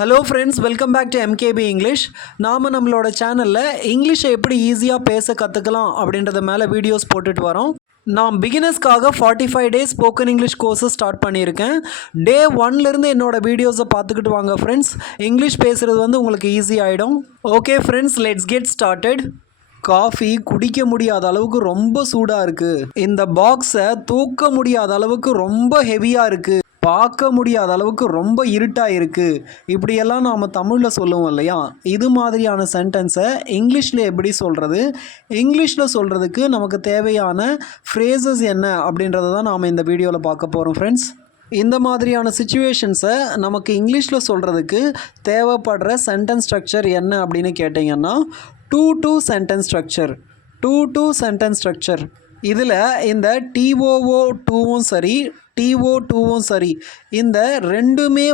Hello friends, welcome back to MKB English. நாம் நம்மளோட சேனலில் இங்கிலீஷை எப்படி ஈஸியாக பேச கற்றுக்கலாம் அப்படின்றத மேலே வீடியோஸ் போட்டுட்டு வரோம். நான் பிகினர்ஸ்க்காக 45 days spoken English courses start பண்ணியிருக்கேன். டே 1லேருந்து என்னோடய வீடியோஸை பார்த்துக்கிட்டு வாங்க ஃப்ரெண்ட்ஸ். இங்கிலீஷ் பேசுகிறது உங்களுக்கு ஈஸி ஆகிடும். Okay friends, let's get started. Coffee குடிக்க முடியாத அளவுக்கு ரொம்ப சூடாக இருக்குது. இந்த பாக்ஸை தூக்க முடியாத அளவுக்கு ரொம்ப ஹெவியாக இருக்குது. பார்க்க முடியாத அளவுக்கு ரொம்ப இருட்டாக இருக்குது. இப்படியெல்லாம் நாம் தமிழில் சொல்லுவோம் இல்லையா? இது மாதிரியான சென்டென்ஸை இங்கிலீஷில் எப்படி சொல்கிறது, இங்கிலீஷில் சொல்கிறதுக்கு நமக்கு தேவையான ஃப்ரேசஸ் என்ன அப்படின்றத தான் நாம் இந்த வீடியோவில் பார்க்க போகிறோம் ஃப்ரெண்ட்ஸ். இந்த மாதிரியான சிச்சுவேஷன்ஸை நமக்கு இங்கிலீஷில் சொல்கிறதுக்கு தேவைப்படுற சென்டென்ஸ் ஸ்ட்ரக்சர் என்ன அப்படின்னு கேட்டிங்கன்னா, two sentence structure. Two sentence structure இதில் இந்த TOO2வும் சரி, TO2வும் சரி, இந்த ரெண்டுமே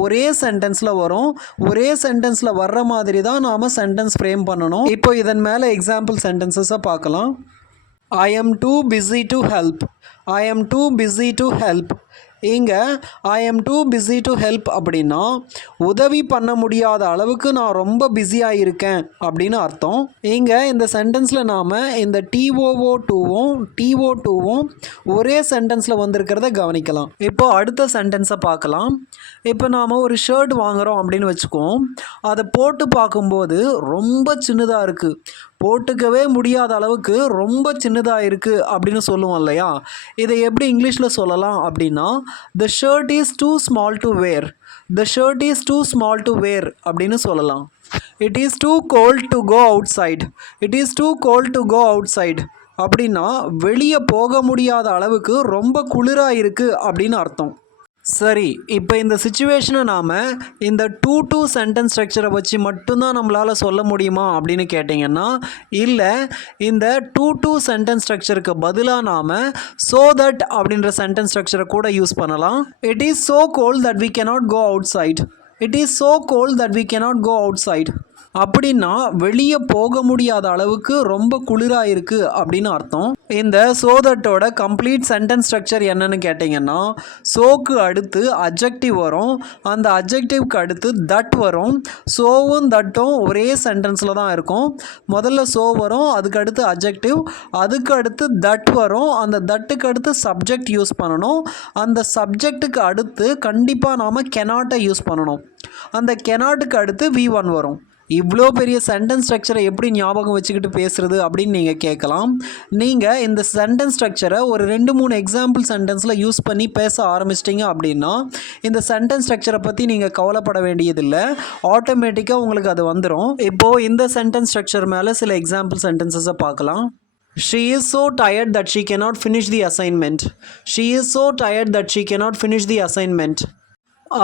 ஒரே சென்டென்ஸில் வரும். ஒரே சென்டென்ஸில் வர்ற மாதிரி தான் நாம் சென்டென்ஸ் ஃப்ரேம் பண்ணணும். இப்போ இதன் மேலே எக்ஸாம்பிள் சென்டென்சஸை பார்க்கலாம். I am too busy to help. I am too busy to help. இங்கே I am too busy to help அப்படின்னா உதவி பண்ண முடியாத அளவுக்கு நான் ரொம்ப பிஸியாக இருக்கேன் அப்படின்னு அர்த்தம். இங்கே இந்த சென்டென்ஸில் நாம் இந்த TOO2வும் ஒரே சென்டென்ஸில் வந்திருக்கிறத கவனிக்கலாம். இப்போ அடுத்த சென்டென்ஸை பார்க்கலாம். இப்போ நாம் ஒரு ஷர்ட் வாங்குகிறோம் அப்படின்னு வச்சுக்குவோம். அதை போட்டு பார்க்கும்போது ரொம்ப சின்னதாக இருக்குது, போட்டுக்கவே முடியாத அளவுக்கு ரொம்ப சின்னதாக இருக்குது அப்படின்னு சொல்லுவோம் இல்லையா? இதை எப்படி இங்கிலீஷில் சொல்லலாம் அப்படின்னா, the shirt is too small to wear. The shirt is too small to wear அப்படின்னு சொல்லலாம். It is too cold to go outside. It is too cold to go outside அப்படின்னா வெளியே போக முடியாத அளவுக்கு ரொம்ப குளிராக இருக்குது அப்படின்னு அர்த்தம். சரி, இப்போ இந்த சிச்சுவேஷனை நாம் இந்த டூ சென்டென்ஸ் ஸ்ட்ரக்சரை வச்சு மட்டும்தான் நம்மளால் சொல்ல முடியுமா அப்படின்னு கேட்டிங்கன்னா, இல்லை, இந்த டூ சென்டென்ஸ் ஸ்ட்ரக்சருக்கு பதிலாக நாம் so that அப்படின்ற சென்டென்ஸ் ஸ்ட்ரக்சரை கூட யூஸ் பண்ணலாம். It is so cold that we cannot go outside. It is so cold that we cannot go outside அப்படின்னா வெளியே போக முடியாத அளவுக்கு ரொம்ப குளிராக இருக்குது அப்படின்னு அர்த்தம். இந்த சோதட்டோட கம்ப்ளீட் சென்டென்ஸ் ஸ்ட்ரக்சர் என்னன்னு கேட்டிங்கன்னா, சோக்கு அடுத்து அட்ஜெக்டிவ் வரும், அந்த அட்ஜெக்டிவ்க்கு அடுத்து தட் வரும். சோவும் தட்டும் ஒரே சென்டென்ஸில் தான் இருக்கும். முதல்ல சோ வரும், அதுக்கு அடுத்து அட்ஜெக்டிவ், அதுக்கு அடுத்து தட் வரும், அந்த தட்டுக்கு அடுத்து சப்ஜெக்ட் யூஸ் பண்ணணும், அந்த சப்ஜெக்ட்டுக்கு அடுத்து கண்டிப்பாக நாம் கெனாட்டை யூஸ் பண்ணணும், அந்த கெனாட்டுக்கு அடுத்து V1 வரும். இவ்வளோ பெரிய சென்டென்ஸ் ஸ்ட்ரக்சரை எப்படி ஞாபகம் வச்சுக்கிட்டு பேசுகிறது அப்படின்னு நீங்கள் கேட்கலாம். நீங்கள் இந்த சென்டென்ஸ் ஸ்ட்ரக்சரை ஒரு 2-3 எக்ஸாம்பிள் சென்டென்ஸில் யூஸ் பண்ணி பேச ஆரம்பிச்சிட்டிங்க அப்படின்னா இந்த சென்டென்ஸ் ஸ்ட்ரக்சரை பற்றி நீங்கள் கவலைப்பட வேண்டியதில்லை, ஆட்டோமேட்டிக்காக உங்களுக்கு அது வந்துடும். இப்போது இந்த சென்டென்ஸ் ஸ்ட்ரக்சர் மேலே சில எக்ஸாம்பிள் சென்டென்சஸை பார்க்கலாம். She is so tired that she cannot finish the assignment. She is so tired that she cannot finish the assignment.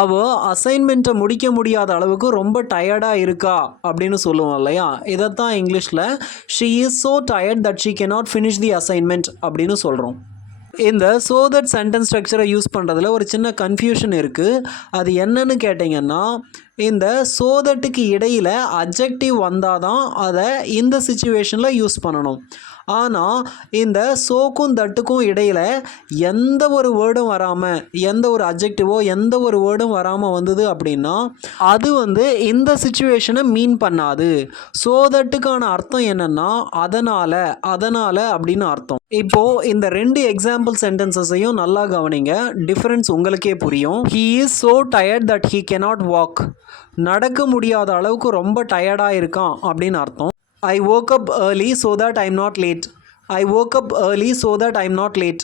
அவள் அசைன்மெண்ட்டை முடிக்க முடியாத அளவுக்கு ரொம்ப டயர்டாக இருக்கா அப்படின்னு சொல்லுவோம் இல்லையா? இதைத்தான் இங்கிலீஷில் she is so tired that she cannot finish the assignment அப்படின்னு சொல்கிறோம். இந்த so that சென்டென்ஸ் ஸ்ட்ரக்சரை யூஸ் பண்ணுறதுல ஒரு சின்ன கன்ஃபியூஷன் இருக்குது. அது என்னன்னு கேட்டிங்கன்னா, இந்த so thatக்கு இடையில் அட்ஜெக்டிவ் வந்தால் தான் அதை இந்த சிச்சுவேஷனில் யூஸ் பண்ணணும். ஆனால் இந்த சோக்கும் தட்டுக்கும் இடையில் எந்த ஒரு வேர்டும் வராமல், எந்த ஒரு அட்ஜெக்டிவோ எந்த ஒரு வேர்டும் வராமல் வந்தது அப்படின்னா அது இந்த சிச்சுவேஷனை மீன் பண்ணாது. ஸோ தட்டுக்கான அர்த்தம் என்னென்னா அதனால் அப்படின்னு அர்த்தம். இப்போது இந்த 2 எக்ஸாம்பிள் சென்டென்சஸையும் நல்லா கவனிங்க, டிஃப்ரென்ஸ் உங்களுக்கே புரியும். He is so tired that he cannot walk. நடக்க முடியாத அளவுக்கு ரொம்ப டயர்டாக இருக்கான் அப்படின்னு அர்த்தம். I woke up early so that I'm not late. I woke up early so that I'm not late.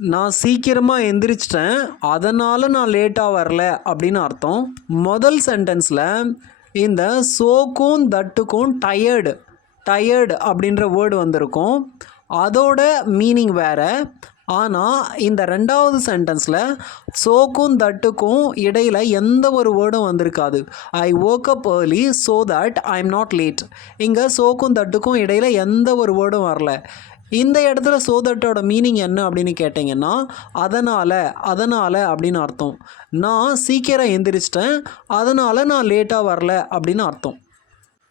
நான் சீக்கிரமாக எந்திரிச்சிட்டேன், அதனால் நான் லேட்டாக வரல அப்படின்னு அர்த்தம். முதல் சென்டென்ஸில் இந்த சோக்கும் தட்டுக்கும் டயர்டு அப்படின்ற வேர்டு வந்திருக்கும், அதோட மீனிங் வேறு. ஆனால் இந்த ரெண்டாவது சென்டென்ஸில் சோக்கும் தட்டுக்கும் இடையில் எந்த ஒரு வேர்டும் வந்திருக்காது. ஐ woke up early so that I'm not late. இங்கே சோக்கும் தட்டுக்கும் இடையில் எந்த ஒரு வேர்டும் வரல. இந்த இடத்துல so thatோட மீனிங் என்ன அப்படின்னு கேட்டிங்கன்னா, அதனால் அப்படின்னு அர்த்தம். நான் சீக்கிரம் எந்திரிச்சிட்டேன், அதனால் நான் லேட்டாக வரல அப்படின்னு அர்த்தம்.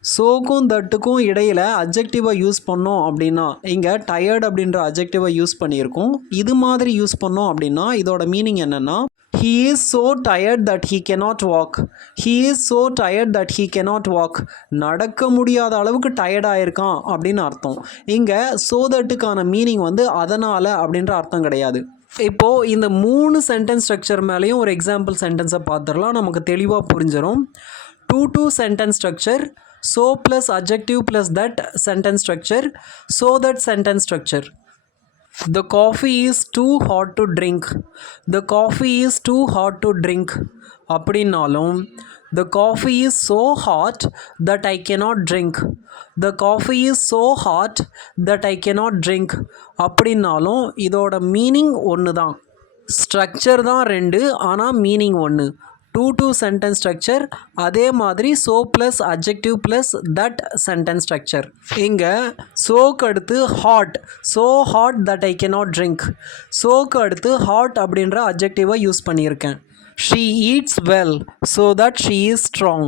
சோக்கும் தட்டுக்கும் இடையில் அட்ஜெக்டிவை யூஸ் பண்ணோம் அப்படின்னா இங்கே டயர்ட் அப்படின்ற அட்ஜெக்டிவை யூஸ் பண்ணியிருக்கோம். இது மாதிரி யூஸ் பண்ணோம் அப்படின்னா இதோட மீனிங் என்னென்னா he is so tired that he cannot walk. he is so tired that he cannot walk. நடக்க முடியாத அளவுக்கு டயர்டாக இருக்கான் அப்படின்னு அர்த்தம். இங்கே so thatக்கான மீனிங் வந்து அதனால் அப்படின்ற அர்த்தம் கிடையாது. இப்போது இந்த 3 சென்டென்ஸ் ஸ்ட்ரக்சர் மேலேயும் ஒரு எக்ஸாம்பிள் சென்டென்ஸை பார்த்துடலாம். நமக்கு தெளிவாக புரிஞ்சிடும். 2 sentence structure, so plus adjective plus that sentence structure, so that sentence structure. The coffee is too hot to drink. The coffee is too hot to drink. அப்படின்னாலும் the coffee is so hot that I cannot drink. The coffee is so hot that I cannot drink. அப்படின்னாலும் இதோட meaning ஒன்று தான். Structure தான் 2, ஆனால் meaning ஒன்று. 2 sentence structure, அதே மாதிரி so plus adjective plus that sentence structure. இங்கே சோக்கு அடுத்து hot, so hot that I cannot drink. சோக்கு அடுத்து ஹாட் அப்படின்ற அட்ஜெக்டிவை யூஸ் பண்ணியிருக்கேன். She eats well so that she is strong.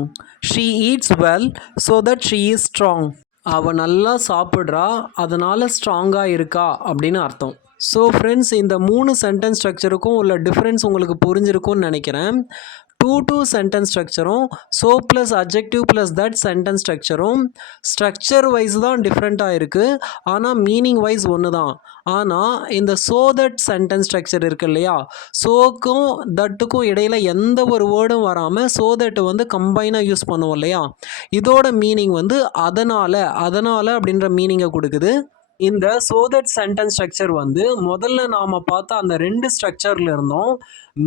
She eats well so that she is strong. அவள் நல்லா சாப்பிட்றா, அதனால் ஸ்ட்ராங்காக இருக்கா அப்படின்னு அர்த்தம். ஸோ ஃப்ரெண்ட்ஸ், இந்த 3 சென்டென்ஸ் ஸ்ட்ரக்சருக்கும் உள்ள டிஃப்ரென்ஸ் உங்களுக்கு புரிஞ்சிருக்கும்னு நினைக்கிறேன். 2 சென்டென்ஸ் ஸ்ட்ரக்சரும் so plus adjective plus that sentence ஸ்ட்ரக்சரும் ஸ்ட்ரக்சர் வைஸ் தான் டிஃப்ரெண்ட்டாக இருக்குது, ஆனால் மீனிங் வைஸ் ஒன்று தான். ஆனால் இந்த ஸோ தட் சென்டென்ஸ் ஸ்ட்ரக்சர் இருக்குது இல்லையா, ஸோக்கும் தட்டுக்கும் இடையில் எந்த ஒரு வேர்டும் வராமல் ஸோ தட் வந்து கம்பைனாக யூஸ் பண்ணுவோம் இல்லையா, இதோட மீனிங் வந்து அதனால் அப்படின்ற மீனிங்கை கொடுக்குது. இந்த so that சென்டென்ஸ் ஸ்ட்ரக்சர் வந்து முதல்ல நாம் பார்த்த அந்த 2 ஸ்ட்ரக்சரில் இருந்தோம்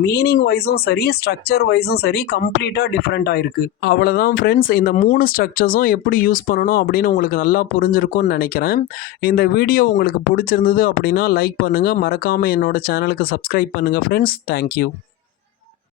மீனிங் வைஸும் சரி ஸ்ட்ரக்சர் வைஸும் சரி கம்ப்ளீட்டாக டிஃப்ரெண்ட்டாக இருக்குது. அவ்வளோதான் ஃப்ரெண்ட்ஸ், இந்த 3 ஸ்ட்ரக்சர்ஸும் எப்படி யூஸ் பண்ணணும் அப்படின்னு உங்களுக்கு நல்லா புரிஞ்சிருக்கும்னு நினைக்கிறேன். இந்த வீடியோ உங்களுக்கு பிடிச்சிருந்தது அப்படின்னா லைக் பண்ணுங்கள், மறக்காமல் என்னோட சேனலுக்கு சப்ஸ்கிரைப் பண்ணுங்கள் ஃப்ரெண்ட்ஸ். தேங்க்யூ.